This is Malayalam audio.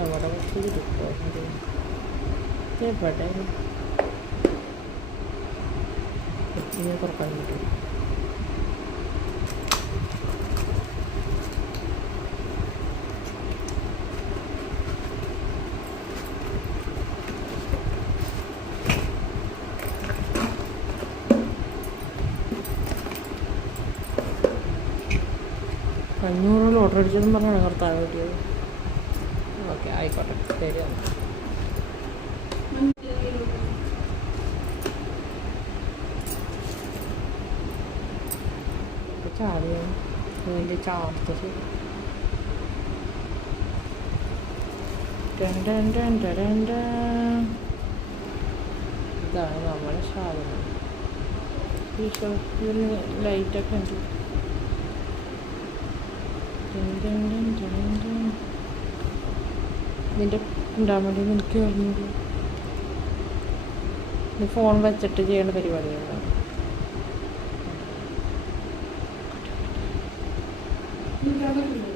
അവിടെ കുത്തിയിരിക്കുമോ എവിടെ ഇനി തുറക്കാൻ പറ്റും. അഞ്ഞൂറ് ഓർഡർ അടിച്ചതെന്ന് പറഞ്ഞാണ് കർത്താവ് കിട്ടിയത്. ഓക്കെ ആയിക്കോട്ടെ. ശരി എന്നാൽ ചാടിയാണ് ഇതിന്റെ ചാർത്തത്. ഇതാണ് നമ്മുടെ സാധനം. ഈ ഷോപ്പിൽ ലൈറ്റൊക്കെ ഉണ്ട്. ഇതിന്റെ ഉണ്ടാകാൻ വേണ്ടി എനിക്ക് പറഞ്ഞത് ഇത് ഫോൺ വെച്ചിട്ട് ചെയ്യേണ്ട പരിപാടിയാണ്? അതൊക്കെ